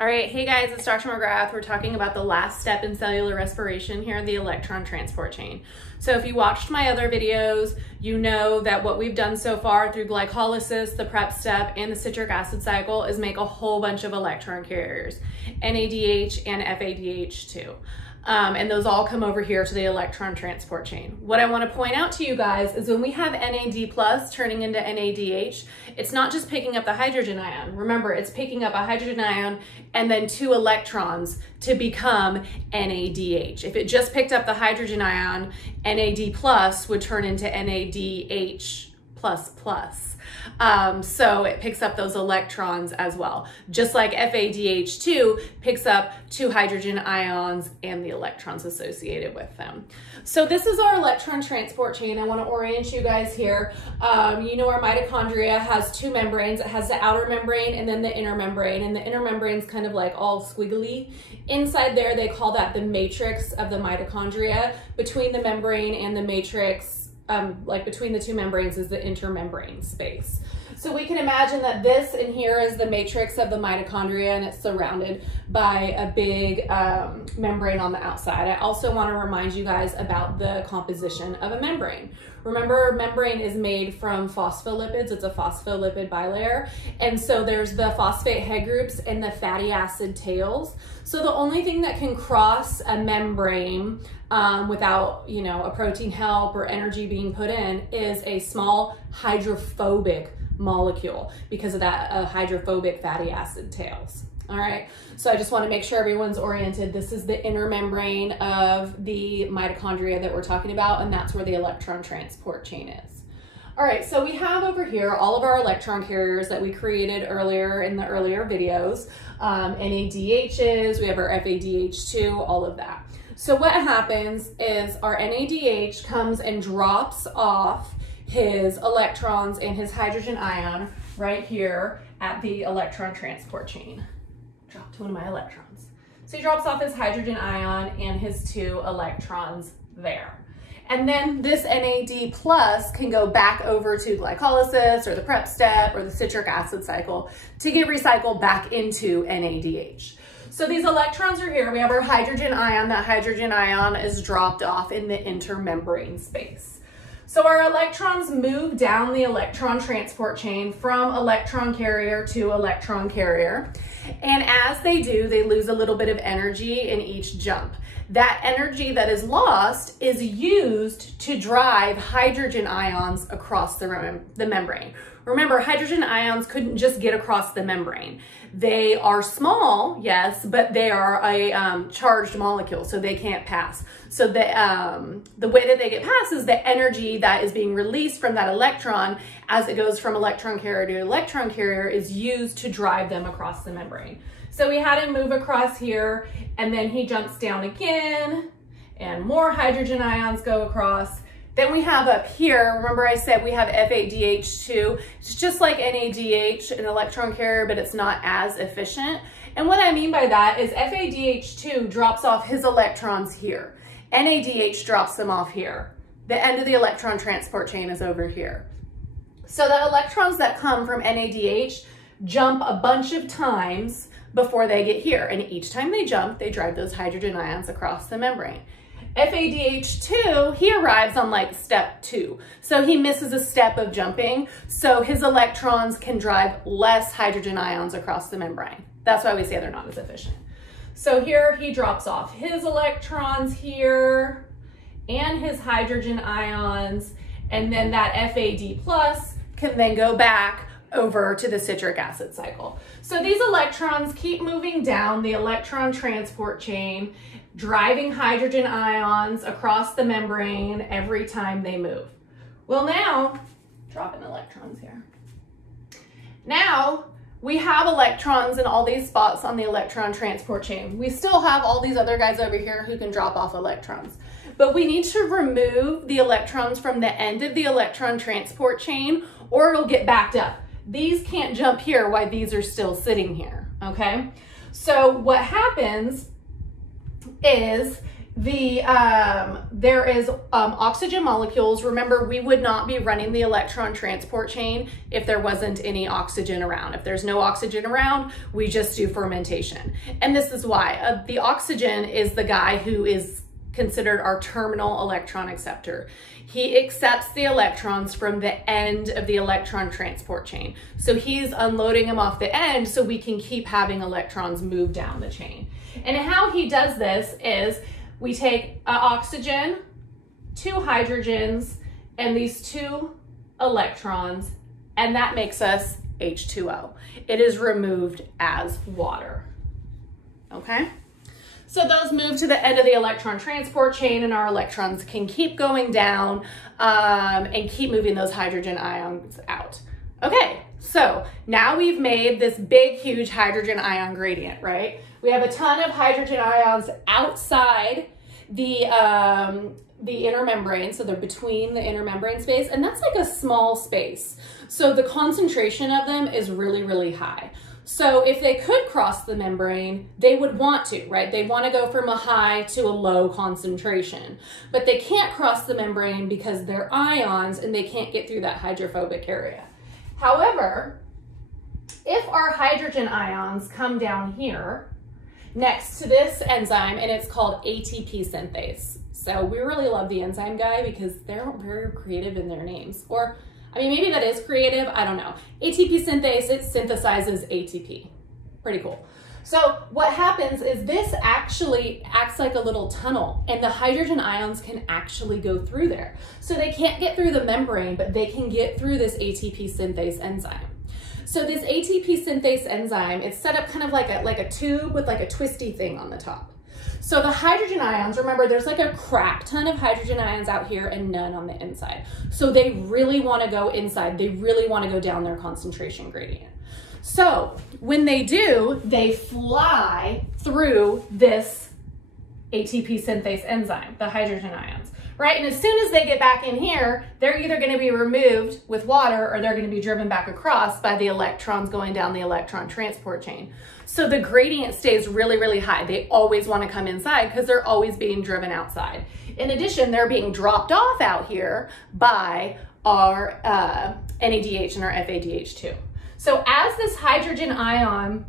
All right, hey guys, it's Dr. McGrath. We're talking about the last step in cellular respiration here, the electron transport chain. So if you watched my other videos, you know that what we've done so far through glycolysis, the prep step, and the citric acid cycle is make a whole bunch of electron carriers, NADH and FADH too. And those all come over here to the electron transport chain. What I want to point out to you guys is when we have NAD plus turning into NADH, it's not just picking up the hydrogen ion. Remember, it's picking up a hydrogen ion and then 2 electrons to become NADH. If it just picked up the hydrogen ion, NAD plus would turn into NADH plus plus. So it picks up those electrons as well. Just like FADH2 picks up 2 hydrogen ions and the electrons associated with them. So this is our electron transport chain. I want to orient you guys here. You know our mitochondria has 2 membranes. It has the outer membrane and then the inner membrane. And the inner membrane is kind of like all squiggly. Inside there, they call that the matrix of the mitochondria. Between the membrane and the matrix, like between the 2 membranes, is the intermembrane space. So we can imagine that this in here is the matrix of the mitochondria and it's surrounded by a big membrane on the outside. I also want to remind you guys about the composition of a membrane. Remember, membrane is made from phospholipids. It's a phospholipid bilayer. And so there's the phosphate head groups and the fatty acid tails. So the only thing that can cross a membrane without, you know, a protein help or energy being put in is a small hydrophobic molecule because of that hydrophobic fatty acid tails. All right, so I just want to make sure everyone's oriented. This is the inner membrane of the mitochondria that we're talking about, and that's where the electron transport chain is. All right, so we have over here all of our electron carriers that we created earlier in the earlier videos. NADHs, we have our FADH2, all of that. So what happens is our NADH comes and drops off his electrons and his hydrogen ion right here at the electron transport chain. Dropped one of my electrons. So he drops off his hydrogen ion and his 2 electrons there. And then this NAD plus can go back over to glycolysis or the prep step or the citric acid cycle to get recycled back into NADH. So these electrons are here. We have our hydrogen ion. That hydrogen ion is dropped off in the intermembrane space. So our electrons move down the electron transport chain from electron carrier to electron carrier. And as they do, they lose a little bit of energy in each jump. That energy that is lost is used to drive hydrogen ions across the membrane. Remember, hydrogen ions couldn't just get across the membrane. They are small, yes, but they are a charged molecule, so they can't pass. So the way that they get past is the energy that is being released from that electron as it goes from electron carrier to electron carrier is used to drive them across the membrane. So we had him move across here, and then he jumps down again, and more hydrogen ions go across. Then we have up here, remember I said we have FADH2. It's just like NADH, an electron carrier, but it's not as efficient. And what I mean by that is FADH2 drops off his electrons here. NADH drops them off here. The end of the electron transport chain is over here. So the electrons that come from NADH jump a bunch of times before they get here. And each time they jump, they drive those hydrogen ions across the membrane. FADH2, he arrives on like step 2. So he misses a step of jumping. So his electrons can drive less hydrogen ions across the membrane. That's why we say they're not as efficient. So here he drops off his electrons here and his hydrogen ions. And then that FAD plus can then go back over to the citric acid cycle. So these electrons keep moving down the electron transport chain, driving hydrogen ions across the membrane every time they move. Well, now, dropping electrons here. Now, we have electrons in all these spots on the electron transport chain. We still have all these other guys over here who can drop off electrons. But we need to remove the electrons from the end of the electron transport chain or it'll get backed up. These can't jump here while these are still sitting here, okay? So what happens is there is oxygen molecules. Remember, we would not be running the electron transport chain if there wasn't any oxygen around. If there's no oxygen around, we just do fermentation. And this is why. The oxygen is the guy who is considered our terminal electron acceptor. He accepts the electrons from the end of the electron transport chain. So he's unloading them off the end so we can keep having electrons move down the chain. And how he does this is we take oxygen, 2 hydrogens, and these 2 electrons, and that makes us H2O. It is removed as water, okay? So those move to the end of the electron transport chain, and our electrons can keep going down and keep moving those hydrogen ions out. Okay, so now we've made this big, huge hydrogen ion gradient, right? We have a ton of hydrogen ions outside the inner membrane, so they're between the inner membrane space, and that's like a small space. So the concentration of them is really, really high. So if they could cross the membrane, they would want to, right? They want to go from a high to a low concentration, but they can't cross the membrane because they're ions and they can't get through that hydrophobic area. However, if our hydrogen ions come down here next to this enzyme, and it's called ATP synthase. So we really love the enzyme guy because they're very creative in their names. Or, I mean, maybe that is creative, I don't know. ATP synthase, it synthesizes ATP. Pretty cool. So what happens is this actually acts like a little tunnel, and the hydrogen ions can actually go through there. So they can't get through the membrane, but they can get through this ATP synthase enzyme. So this ATP synthase enzyme, it's set up kind of like a tube with like a twisty thing on the top. So the hydrogen ions, remember there's like a crap ton of hydrogen ions out here and none on the inside. So they really want to go inside. They really want to go down their concentration gradient. So when they do, they fly through this ATP synthase enzyme, the hydrogen ions, right? And as soon as they get back in here, they're either going to be removed with water or they're going to be driven back across by the electrons going down the electron transport chain. So the gradient stays really, really high. They always want to come inside because they're always being driven outside. In addition, they're being dropped off out here by our NADH and our FADH2. So as this hydrogen ion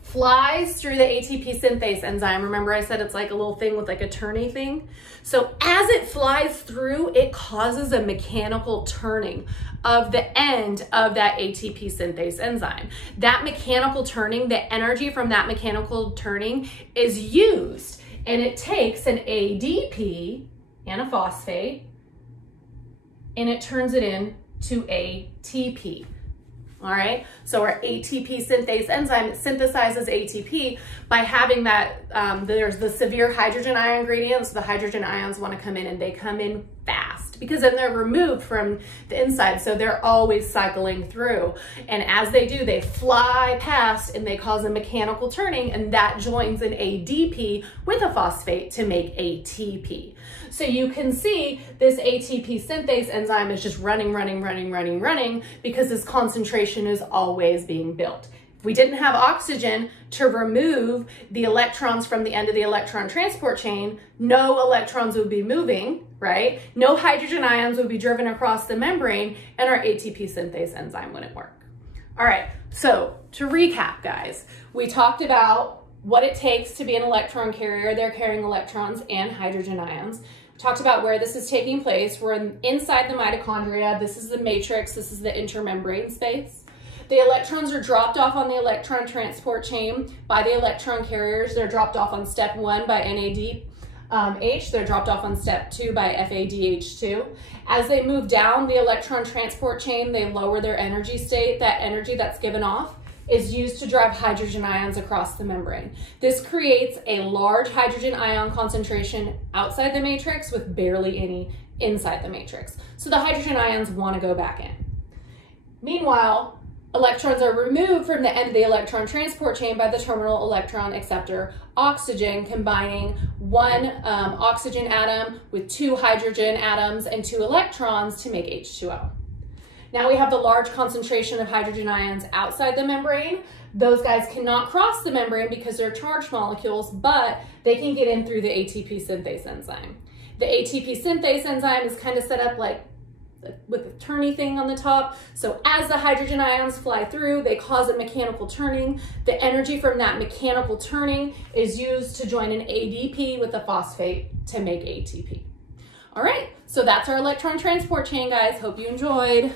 flies through the ATP synthase enzyme, remember I said it's like a little thing with like a turny thing? So as it flies through, it causes a mechanical turning of the end of that ATP synthase enzyme. That mechanical turning, the energy from that mechanical turning is used, and it takes an ADP and a phosphate and it turns it into ATP. All right, so our ATP synthase enzyme synthesizes ATP by having that, there's the severe hydrogen ion gradient, so the hydrogen ions want to come in and they come in fast because then they're removed from the inside, so they're always cycling through. And as they do, they fly past and they cause a mechanical turning, and that joins an ADP with a phosphate to make ATP. So you can see this ATP synthase enzyme is just running because this concentration is always being built. If we didn't have oxygen to remove the electrons from the end of the electron transport chain, no electrons would be moving, right? No hydrogen ions would be driven across the membrane, and our ATP synthase enzyme wouldn't work. All right, so to recap, guys, we talked about what it takes to be an electron carrier. They're carrying electrons and hydrogen ions. We talked about where this is taking place. We're inside the mitochondria. This is the matrix. This is the intermembrane space. The electrons are dropped off on the electron transport chain by the electron carriers. They're dropped off on step 1 by NADH. They're dropped off on step 2 by FADH2. As they move down the electron transport chain, they lower their energy state. That energy that's given off is used to drive hydrogen ions across the membrane. This creates a large hydrogen ion concentration outside the matrix with barely any inside the matrix. So the hydrogen ions want to go back in. Meanwhile, electrons are removed from the end of the electron transport chain by the terminal electron acceptor, oxygen, combining one oxygen atom with 2 hydrogen atoms and 2 electrons to make H2O. Now we have the large concentration of hydrogen ions outside the membrane, Those guys cannot cross the membrane because they're charged molecules, but they can get in through the ATP synthase enzyme. The ATP synthase enzyme is kind of set up like with a turny thing on the top. So as the hydrogen ions fly through, they cause a mechanical turning. The energy from that mechanical turning is used to join an ADP with a phosphate to make ATP. All right, so that's our electron transport chain, guys. Hope you enjoyed.